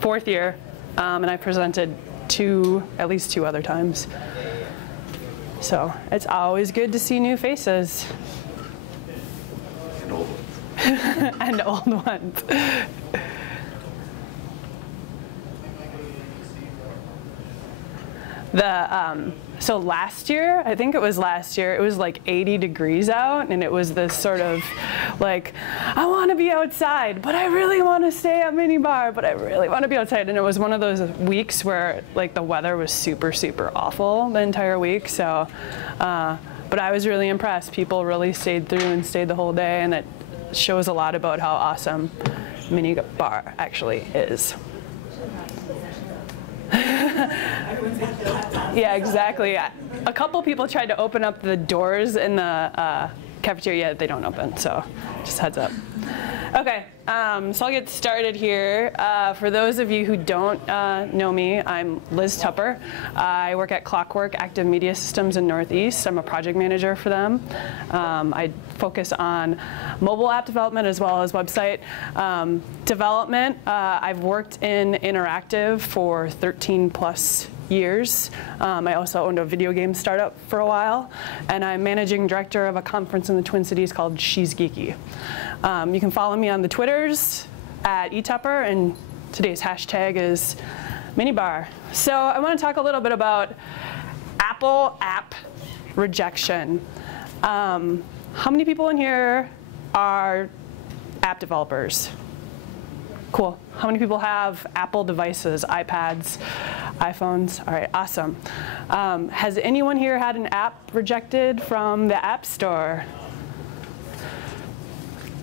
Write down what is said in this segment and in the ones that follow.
4th year, and I presented at least two other times. So it's always good to see new faces. And old ones. And old ones. So last year, I think it was last year, it was like 80 degrees out, and it was this sort of like, I want to be outside, but I really want to stay at MinneBar, but I really want to be outside. And it was one of those weeks where like the weather was super, super awful the entire week. So, but I was really impressed. People really stayed through and stayed the whole day, and it shows a lot about how awesome MinneBar actually is. Yeah, exactly. A couple people tried to open up the doors in the cafeteria. They don't open, so just heads up. Okay, so I'll get started here. For those of you who don't know me, I'm Liz Tupper. I work at Clockwork Active Media Systems in Northeast. I'm a project manager for them. I focus on mobile app development as well as website development. I've worked in interactive for 13 plus years. I also owned a video game startup for a while, and I'm managing director of a conference in the Twin Cities called She's Geeky. You can follow me on the Twitters at eTupper, and today's hashtag is MinneBar. So I want to talk a little bit about Apple app rejection. How many people in here are app developers? Cool. How many people have Apple devices, iPads, iPhones? All right, awesome. Has anyone here had an app rejected from the App Store?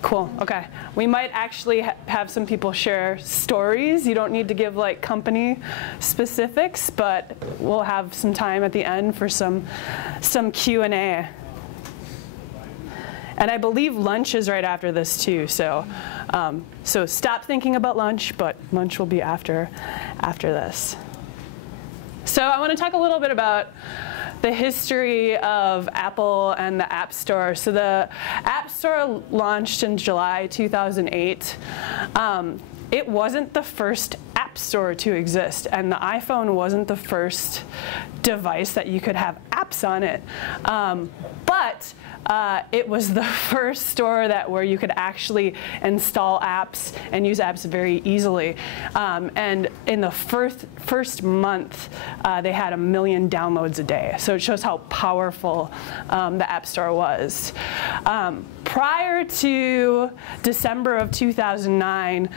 Cool, okay. We might actually have some people share stories. You don't need to give like company specifics, but we'll have some time at the end for some Q&A. And I believe lunch is right after this too, so stop thinking about lunch, but lunch will be after this. So I want to talk a little bit about the history of Apple and the App Store. So the App Store launched in July 2008. It wasn't the first App Store to exist, and the iPhone wasn't the first device that you could have apps on it. But it was the first store where you could actually install apps and use apps very easily. And in the first month, they had 1 million downloads a day. So it shows how powerful the App Store was. Prior to December of 2009,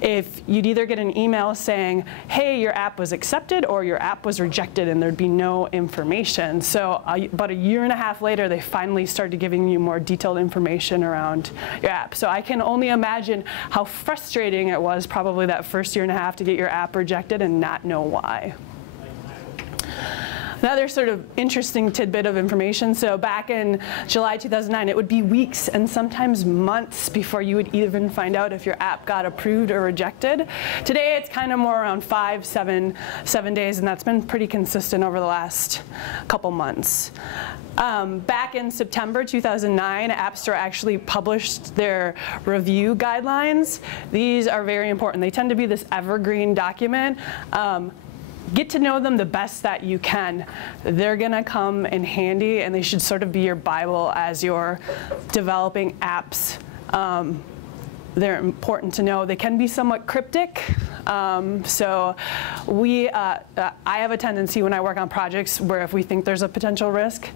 if you'd either get an email saying, hey, your app was accepted or your app was rejected, and there'd be no information. So about 1.5 years later, they finally started giving you more detailed information around your app. So I can only imagine how frustrating it was probably that first 1.5 years to get your app rejected and not know why. Another sort of interesting tidbit of information, so back in July 2009, it would be weeks and sometimes months before you would even find out if your app got approved or rejected. Today, it's kind of more around 7 days, and that's been pretty consistent over the last couple months. Back in September 2009, App Store actually published their review guidelines. These are very important. They tend to be this evergreen document. Get to know them the best that you can. They're gonna come in handy, and they should sort of be your Bible as you're developing apps. They're important to know. They can be somewhat cryptic. So I have a tendency when I work on projects where if we think there's a potential risk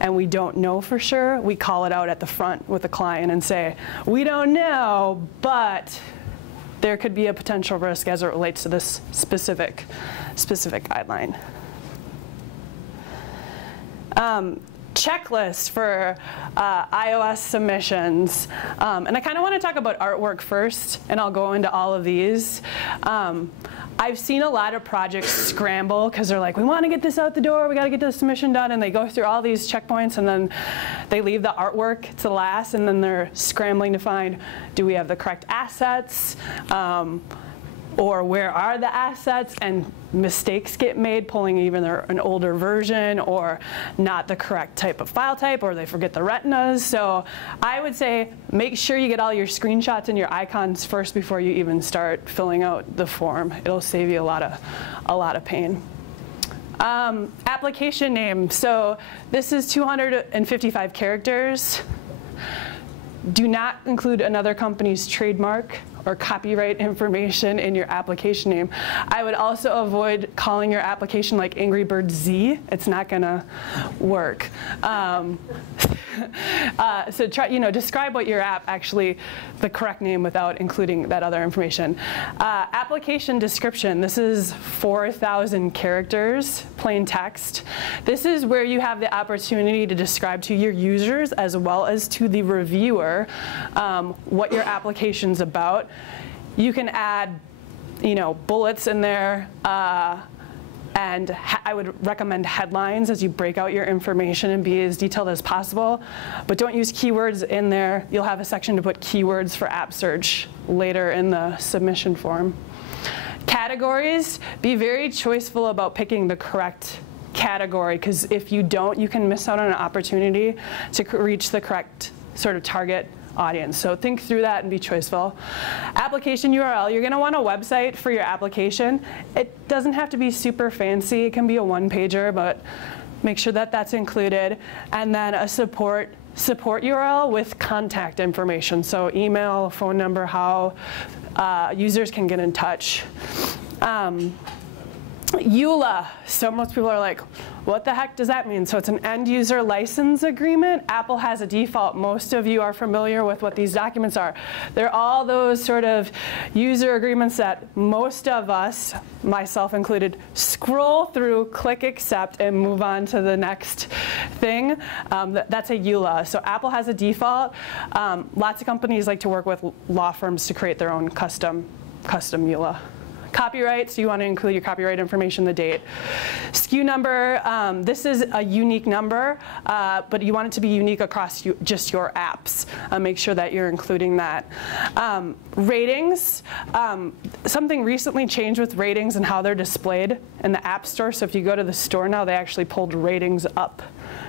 and we don't know for sure, we call it out at the front with the client and say, we don't know, but there could be a potential risk as it relates to this specific guideline. Checklist for iOS submissions. And I kind of want to talk about artwork first, and I'll go into all of these. I've seen a lot of projects scramble because they're like, we want to get this out the door, we got to get the submission done, and they go through all these checkpoints, and then they leave the artwork to last, and then they're scrambling to find, do we have the correct assets? or where are the assets, and mistakes get made pulling even an older version or not the correct type of file type, or they forget the retinas. So I would say make sure you get all your screenshots and your icons first before you even start filling out the form. It'll save you a lot of pain. Application name. So this is 255 characters. Do not include another company's trademark or copyright information in your application name. I would also avoid calling your application like Angry Bird Z. It's not gonna work. So try, describe what your app actually, the correct name without including that other information. Application description. This is 4,000 characters, plain text. This is where you have the opportunity to describe to your users as well as to the reviewer what your application's about. You can add, bullets in there, and I would recommend headlines as you break out your information and be as detailed as possible. But don't use keywords in there. You'll have a section to put keywords for app search later in the submission form. Categories, be very choiceful about picking the correct category, because if you don't, you can miss out on an opportunity to reach the correct sort of target audience. So think through that and be choiceful. Application URL, you're going to want a website for your application. It doesn't have to be super fancy. It can be a one-pager, but make sure that that's included. And then a support URL with contact information. So email, phone number, how users can get in touch. EULA, so most people are like, what the heck does that mean? So it's an end user license agreement. Apple has a default. Most of you are familiar with what these documents are. They're all those sort of user agreements that most of us, myself included, scroll through, click accept, and move on to the next thing. That's a EULA. So Apple has a default. Lots of companies like to work with law firms to create their own custom EULA. Copyright, so you want to include your copyright information, the date. SKU number, this is a unique number, but you want it to be unique across just your apps. Make sure that you're including that. Ratings, something recently changed with ratings and how they're displayed in the App Store. So if you go to the store now, they actually pulled ratings up,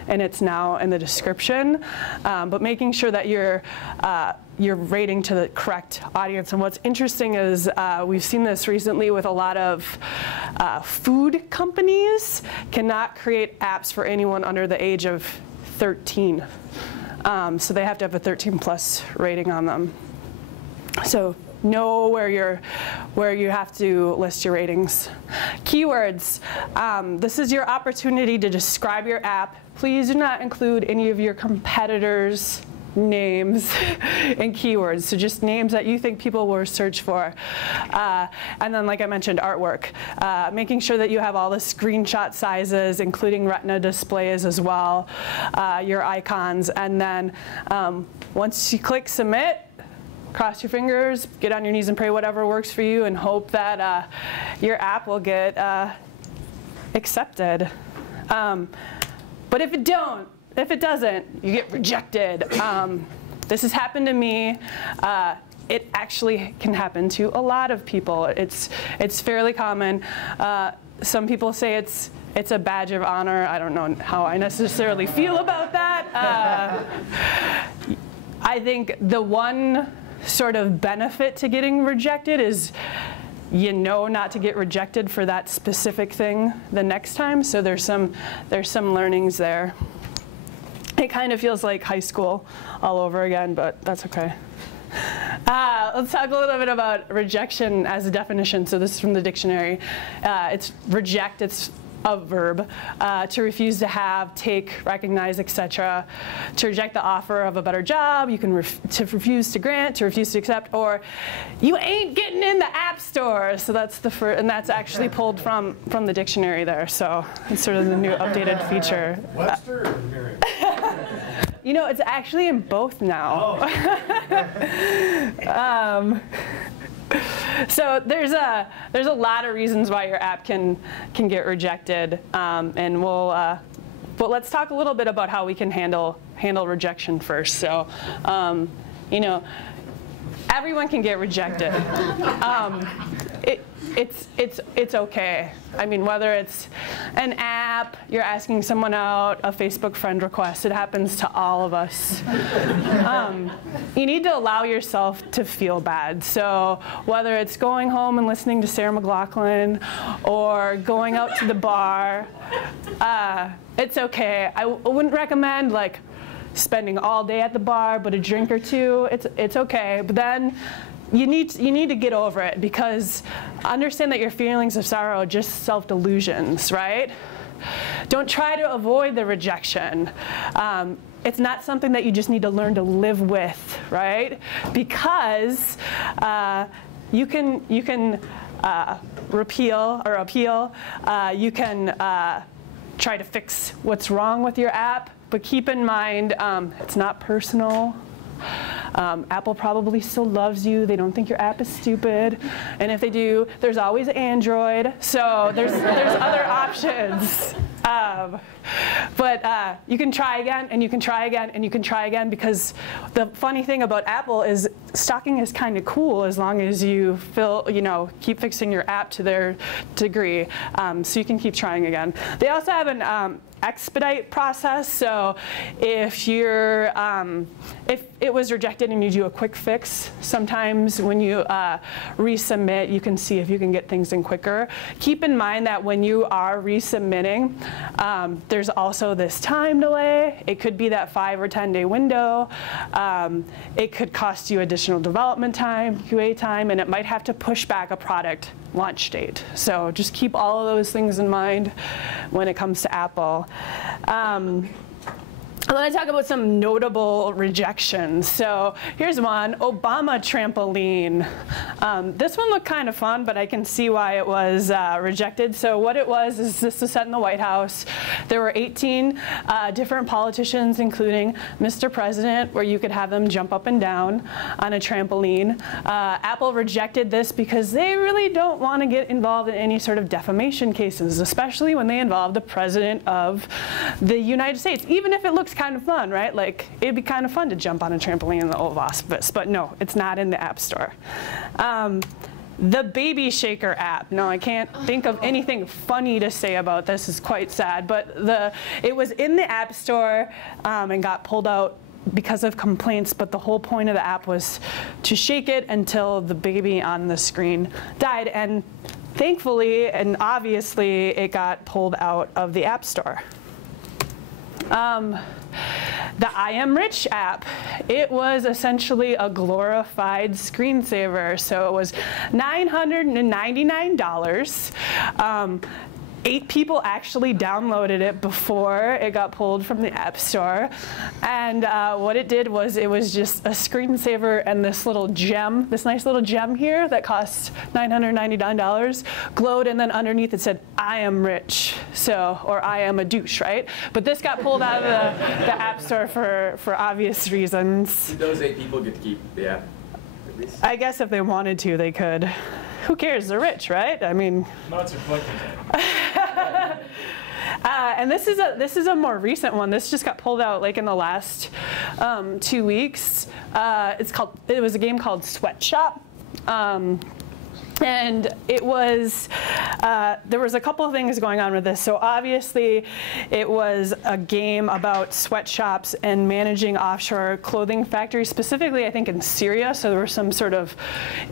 and it's now in the description. But making sure that you're rating to the correct audience. And what's interesting is we've seen this recently with a lot of food companies cannot create apps for anyone under the age of 13. So they have to have a 13+ rating on them. So know where you have to list your ratings. Keywords. This is your opportunity to describe your app. Please do not include any of your competitors' names and keywords, so just names that you think people will search for. And then, like I mentioned, artwork. Making sure that you have all the screenshot sizes, including retina displays as well, your icons, and then once you click submit, cross your fingers, get on your knees and pray whatever works for you, and hope that your app will get accepted. But if it doesn't, you get rejected. This has happened to me. It actually can happen to a lot of people. It's fairly common. Some people say it's a badge of honor. I don't know how I necessarily feel about that. I think the one sort of benefit to getting rejected is not to get rejected for that specific thing the next time. So there's some learnings there. It kind of feels like high school all over again, but that's okay. Let's talk a little bit about rejection as a definition. So this is from the dictionary. It's reject, it's a verb. To refuse to have, take, recognize, etc. To reject the offer of a better job, you can to refuse to grant, to refuse to accept, or you ain't getting in the App Store. So that's the first, and that's actually pulled from the dictionary there. So it's sort of the new updated feature. Webster or Merriam? It's actually in both now. Oh. So there's a lot of reasons why your app can get rejected, and but let's talk a little bit about how we can handle rejection first. So, everyone can get rejected. it's okay. I mean, whether it's an app, you're asking someone out, a Facebook friend request, it happens to all of us. You need to allow yourself to feel bad. So whether it's going home and listening to Sarah McLachlan or going out to the bar, it's okay. I wouldn't recommend like spending all day at the bar, but a drink or two, it's okay. But then you need to get over it, because understand that your feelings of sorrow are just self-delusions, right? Don't try to avoid the rejection. It's not something that you just need to learn to live with, right? Because you can repeal or appeal. You can try to fix what's wrong with your app, but keep in mind it's not personal. Apple probably still loves you. They don't think your app is stupid. And if they do, there's always Android. So there's other options. But you can try again, and you can try again, and you can try again, because the funny thing about Apple is stalking is kind of cool as long as you keep fixing your app to their degree. So you can keep trying again. They also have an expedite process. So if it was rejected and you do a quick fix, sometimes when you resubmit, you can see if you can get things in quicker. Keep in mind that when you are resubmitting, there's also this time delay. It could be that 5 or 10 day window. It could cost you additional development time, QA time, and it might have to push back a product launch date. So just keep all of those things in mind when it comes to Apple. I want to talk about some notable rejections. So here's one, Obama trampoline. This one looked kind of fun, but I can see why it was rejected. So what it was is this was set in the White House. There were 18 different politicians, including Mr. President, where you could have them jump up and down on a trampoline. Apple rejected this because they really don't want to get involved in any sort of defamation cases, especially when they involve the President of the United States, even if it looks kind of fun, right? Like, it'd be kind of fun to jump on a trampoline in the Oval Office, but no, it's not in the App Store. The Baby Shaker app. No, I can't think of anything funny to say about this. It's quite sad, but it was in the App Store and got pulled out because of complaints, but the whole point of the app was to shake it until the baby on the screen died, and thankfully and obviously it got pulled out of the App Store. The I Am Rich app. It was essentially a glorified screensaver. So it was $999. 8 people actually downloaded it before it got pulled from the App Store. And what it did was it was just a screensaver and this little gem, this nice little gem here that cost $999, glowed, and then underneath it said, I am rich, so, or I am a douche, right? But this got pulled out of the App Store for obvious reasons. Did those 8 people get to keep the app? I guess if they wanted to, they could. Who cares? They're rich, right? I mean. Not reflecting that. And this is a more recent one. This just got pulled out like in the last 2 weeks. It was a game called Sweatshop. And it was, there was a couple of things going on with this. So obviously it was a game about sweatshops and managing offshore clothing factories, specifically I think in Syria. So there was some sort of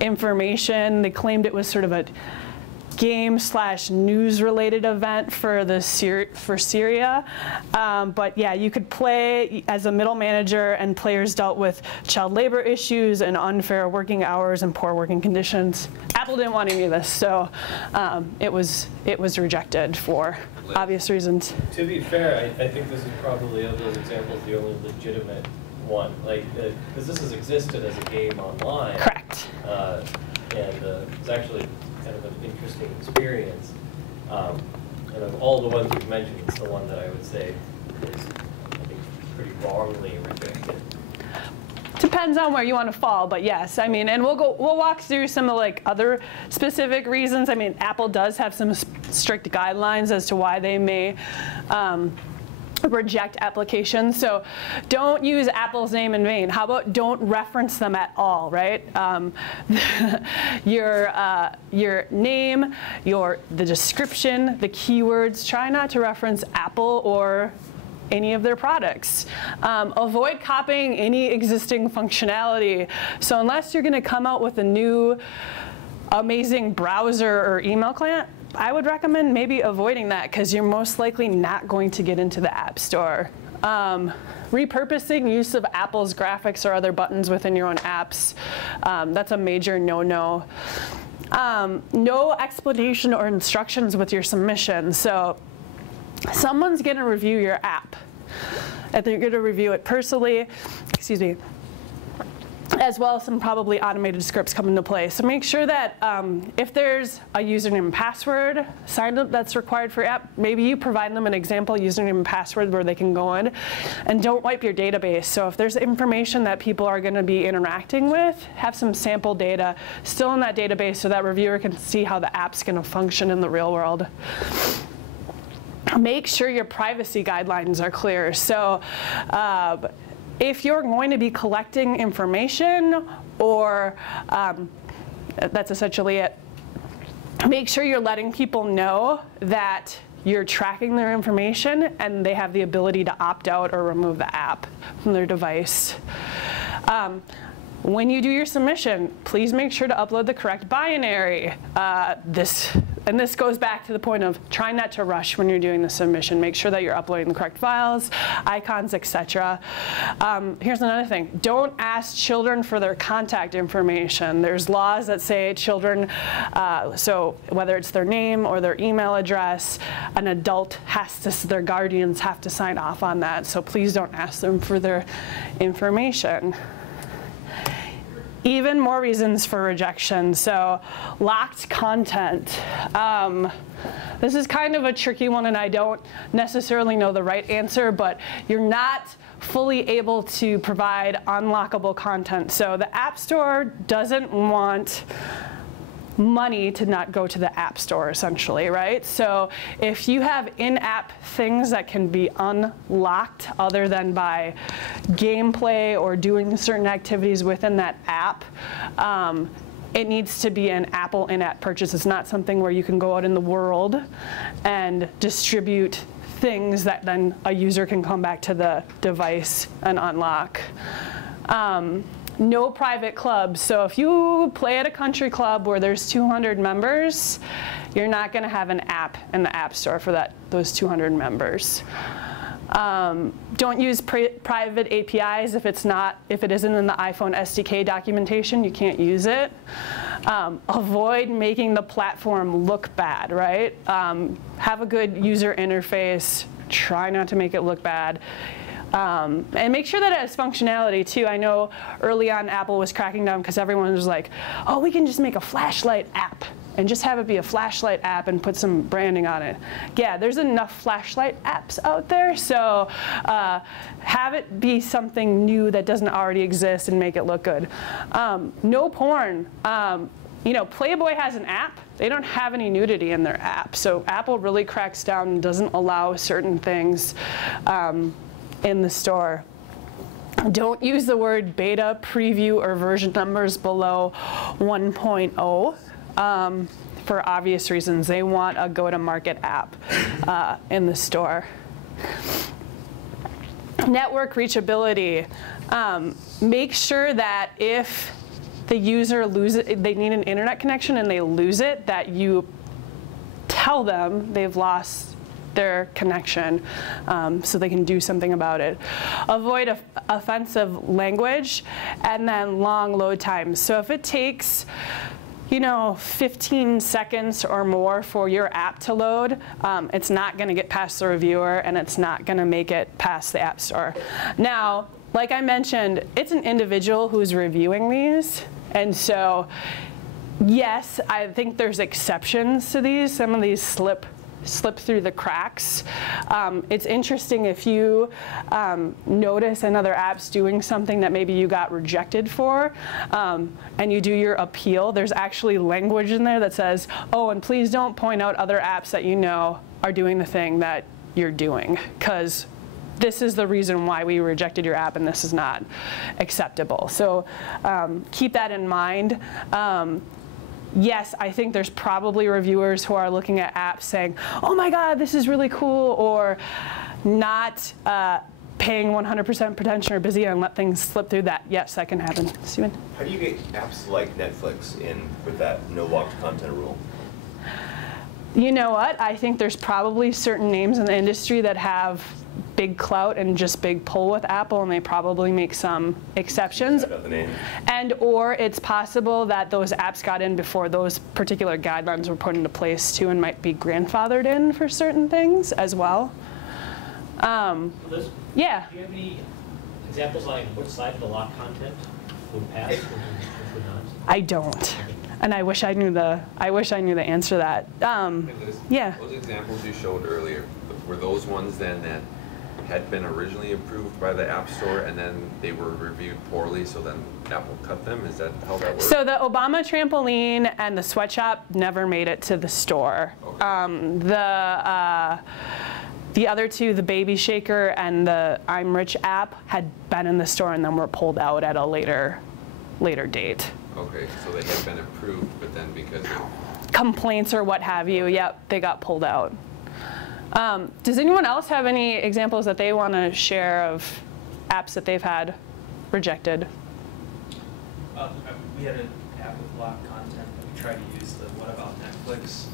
information. They claimed it was sort of a game/news related event for Syria. But yeah, you could play as a middle manager, and players dealt with child labor issues and unfair working hours and poor working conditions. Apple didn't want any of this, so it was rejected for obvious reasons. To be fair, I think this is probably of those examples the only legitimate one, like because this has existed as a game online. Correct. And it's actually kind of an interesting experience. And of all the ones you've mentioned, it's the one that I would say is, I think, pretty wrongly rejected. Depends on where you want to fall, but yes, I mean, and we'll walk through some of like other specific reasons. I mean, Apple does have some strict guidelines as to why they may reject applications. So don't use Apple's name in vain. How about don't reference them at all, right? Your name, the description, the keywords, try not to reference Apple or any of their products. Avoid copying any existing functionality. So unless you're gonna come out with a new amazing browser or email client, I would recommend maybe avoiding that because you're most likely not going to get into the App Store. Repurposing use of Apple's graphics or other buttons within your own apps, that's a major no-no. No explanation or instructions with your submission. So someone's going to review your app, and they're going to review it personally, excuse me, as well as some probably automated scripts come into play. So make sure that if there's a username and password signed up that's required for your app, maybe you provide them an example username and password where they can go in, and don't wipe your database. So if there's information that people are going to be interacting with, have some sample data still in that database so that reviewer can see how the app's going to function in the real world. Make sure your privacy guidelines are clear. So if you're going to be collecting information, or that's essentially it, make sure you're letting people know that you're tracking their information and they have the ability to opt out or remove the app from their device. When you do your submission, please make sure to upload the correct binary. This goes back to the point of trying not to rush when you're doing the submission. Make sure that you're uploading the correct files, icons, etc. Here's another thing. Don't ask children for their contact information. There's laws that say children, so whether it's their name or their email address, an adult their guardians have to sign off on that. So please don't ask them for their information. Even more reasons for rejection. So locked content. This is kind of a tricky one, and I don't necessarily know the right answer, but you're not fully able to provide unlockable content. So the App Store doesn't want money to not go to the App Store, essentially, right? So if you have in-app things that can be unlocked other than by gameplay or doing certain activities within that app, it needs to be an Apple in-app purchase. It's not something where you can go out in the world and distribute things that then a user can come back to the device and unlock. No private clubs. So if you play at a country club where there's 200 members, you're not going to have an app in the App Store for those 200 members. Don't use private APIs if it isn't in the iPhone SDK documentation. You can't use it. Avoid making the platform look bad, right? Have a good user interface. Try not to make it look bad. And make sure that it has functionality too. I know early on Apple was cracking down because everyone was like, oh, we can just make a flashlight app and just have it be a flashlight app and put some branding on it. Yeah, there's enough flashlight apps out there, so have it be something new that doesn't already exist and make it look good. No porn. You know, Playboy has an app. They don't have any nudity in their app, so Apple really cracks down and doesn't allow certain things in the store. Don't use the word beta, preview, or version numbers below 1.0 for obvious reasons. They want a go-to-market app in the store. Network reachability. Make sure that if the user they need an internet connection and they lose it, that you tell them they've lost their connection so they can do something about it. Avoid offensive language, and then long load times. So if it takes 15 seconds or more for your app to load, it's not going to get past the reviewer, and it's not going to make it past the App Store. Now, like I mentioned, it's an individual who's reviewing these, and so yes, I think there's exceptions to these. Some of these slip through the cracks. It's interesting if you notice another app's doing something that maybe you got rejected for, and you do your appeal, there's actually language in there that says, oh, and please don't point out other apps that you know are doing the thing that you're doing, because this is the reason why we rejected your app and this is not acceptable. So keep that in mind. Yes, I think there's probably reviewers who are looking at apps saying, oh my God, this is really cool, or not paying 100% attention or busy and let things slip through that. Yes, that can happen. Steven? How do you get apps like Netflix in with that no locked content rule? You know what? I think there's probably certain names in the industry that have big clout and just big pull with Apple, and they probably make some exceptions. And or it's possible that those apps got in before those particular guidelines were put into place too, and might be grandfathered in for certain things as well. Liz, yeah. Do you have any examples on which side of the lock content would pass, which would not? I don't. And I wish I knew the answer to that. Yeah. Those examples you showed earlier, were those ones then that had been originally approved by the App Store and then they were reviewed poorly, so then Apple cut them? Is that how that works? So the Obama trampoline and the Sweatshop never made it to the store. Okay. The other two, the Baby Shaker and the I'm Rich app, had been in the store and then were pulled out at a later date. Okay, so they had been approved, but then because of complaints or what have you, yep, they got pulled out. Does anyone else have any examples that they want to share of apps that they've had rejected? We had an app with locked content that we tried to use the what about Netflix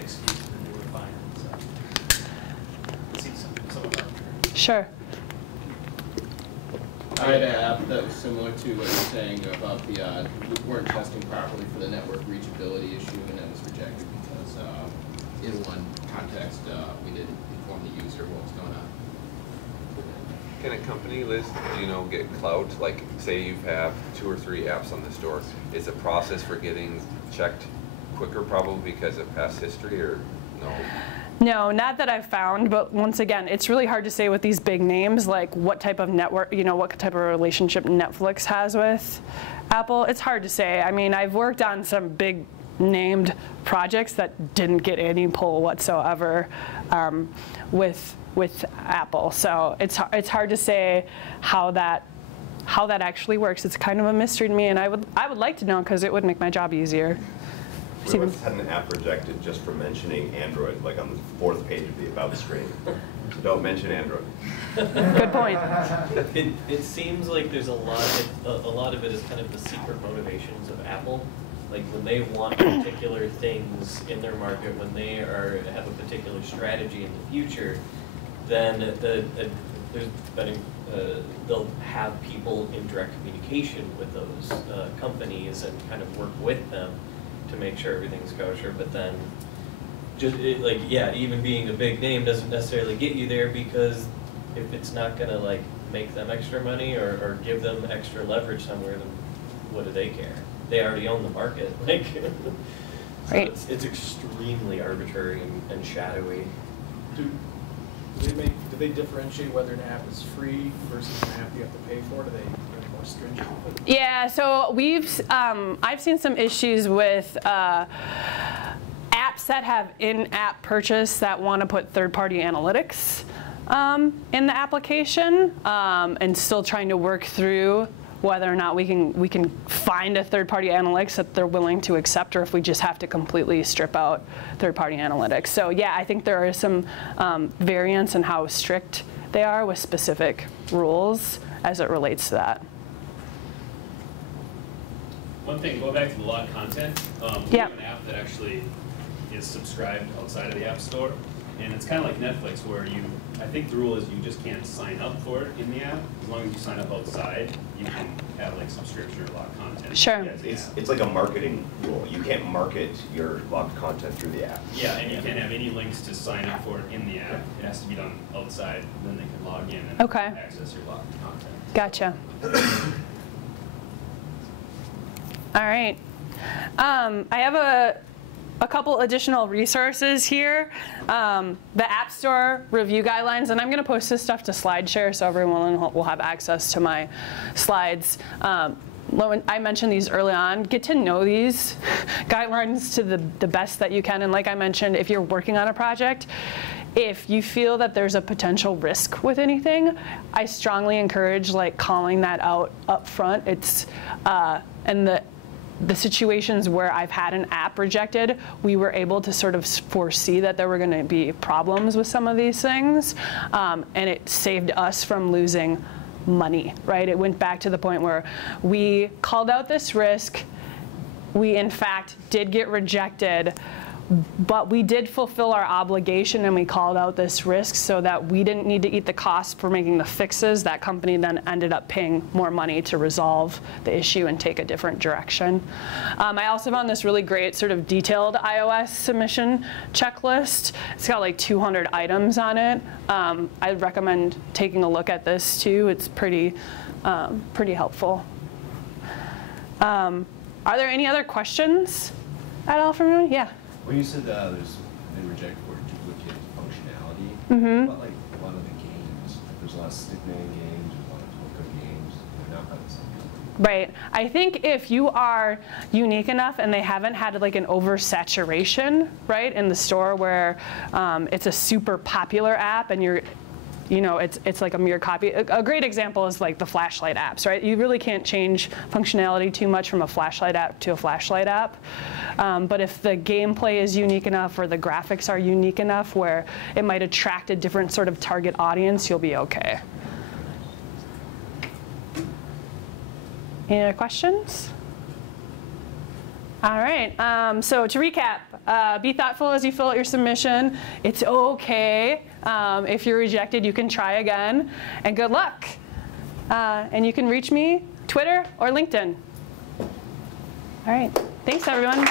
excuse, and they were fine. So it seems somewhat arbitrary. Sure. I had an app that was similar to what you're saying about the we weren't testing properly for the network reachability issue, and it was rejected because in one context we didn't inform the user what was going on. Can a company, Liz, get clout? Like, say you have 2 or 3 apps on the store. Is the process for getting checked quicker probably because of past history, or no? No, not that I've found, but once again, it's really hard to say with these big names, like what type of network, what type of relationship Netflix has with Apple. It's hard to say. I mean, I've worked on some big named projects that didn't get any pull whatsoever with Apple. So it's hard to say how that actually works. It's kind of a mystery to me, and I would like to know because it would make my job easier. We once had an app rejected just for mentioning Android, like on the 4th page of the About screen. So don't mention Android. Good point. It seems like there's a lot of it is kind of the secret motivations of Apple. Like when they want particular things in their market, when they have a particular strategy in the future, then they'll have people in direct communication with those companies and kind of work with them to make sure everything's kosher. But then, even being a big name doesn't necessarily get you there, because if it's not gonna make them extra money or give them extra leverage somewhere, then what do they care? They already own the market. So right. It's extremely arbitrary and shadowy. Do they differentiate whether an app is free versus an app you have to pay for? Do they more stringent? Yeah, so I've seen some issues with apps that have in-app purchase that want to put third-party analytics in the application, and still trying to work through whether or not we can find a third-party analytics that they're willing to accept, or if we just have to completely strip out third-party analytics. So yeah, I think there are some variants in how strict they are with specific rules as it relates to that. One thing, going back to the log content, we have an app that actually is subscribed outside of the App Store, and it's kind of like Netflix, where I think the rule is you just can't sign up for it in the app. As long as you sign up outside, you can have subscription or locked content. Sure. It's like a marketing rule. You can't market your locked content through the app. Yeah, and you can't have any links to sign up for it in the app. It has to be done outside, and then they can log in and access your locked content. Gotcha. All right. I have a couple additional resources here. The App Store review guidelines, and I'm going to post this stuff to SlideShare so everyone will have access to my slides. I mentioned these early on, get to know these guidelines to the best that you can. And like I mentioned, if you're working on a project, if you feel that there's a potential risk with anything, I strongly encourage like calling that out up front. It's, and the situations where I've had an app rejected, we were able to sort of foresee that there were going to be problems with some of these things, and it saved us from losing money, right? It went back to the point where we called out this risk. We, in fact, did get rejected, but we did fulfill our obligation and we called out this risk so that we didn't need to eat the cost for making the fixes. That company then ended up paying more money to resolve the issue and take a different direction. I also found this really great sort of detailed iOS submission checklist. It's got like 200 items on it. I'd recommend taking a look at this too. It's pretty helpful. Are there any other questions at all from you? Yeah. When you said they reject or duplicate functionality, but like a lot of the games, there's a lot of stickman games, there's a lot of poker games, they're not by the same company. Right. I think if you are unique enough and they haven't had like an oversaturation, right, in the store where it's a super popular app and you're, you know, it's like a mere copy. A great example is like the flashlight apps, right? You really can't change functionality too much from a flashlight app to a flashlight app. But if the gameplay is unique enough or the graphics are unique enough where it might attract a different sort of target audience, you'll be okay. Any other questions? All right, so to recap, be thoughtful as you fill out your submission. It's okay. If you're rejected, you can try again, and good luck. And you can reach me, Twitter or LinkedIn. All right, thanks everyone.